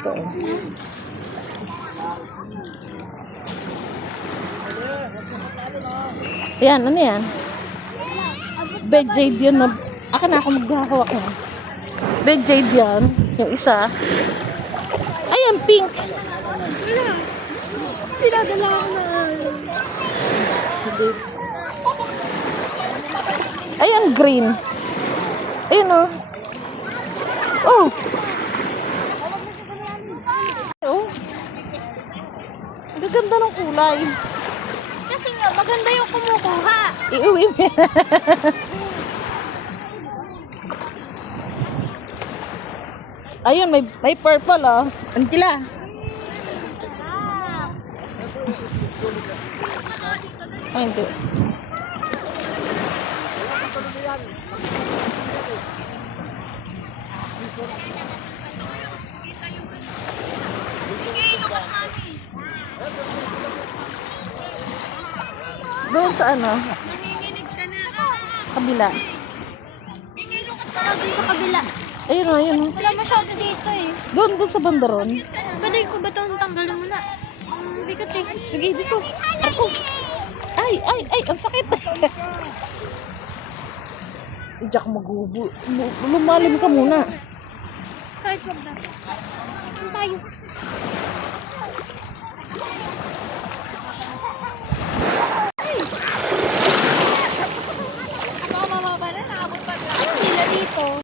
Ito. Yan, ano yan? Bed jade yan. Aka na ako maghahawak na. Bed jade yan. Yung isa. Ayan, pink. Pinadala ko na. Ayan, green. Ayan o. Oh. Oh. Ang ganda ng kulay. Kasi nga, maganda yung kumukuha. Iuwi mo. Ayun, may purple oh. Angela. Ay, hindi. Doon sa ano? Kabila. Parang dito kabila. Ayun o, ayun o. Wala masyado dito eh. Doon sa bandaron. Pwede ko ba itong tanggalin mo na? Ang bigat eh. Sige, dito. Ako. Ay, ang sakit. Diyak magubo. Lumalim ka muna. Kahit wag na. Ang tayo.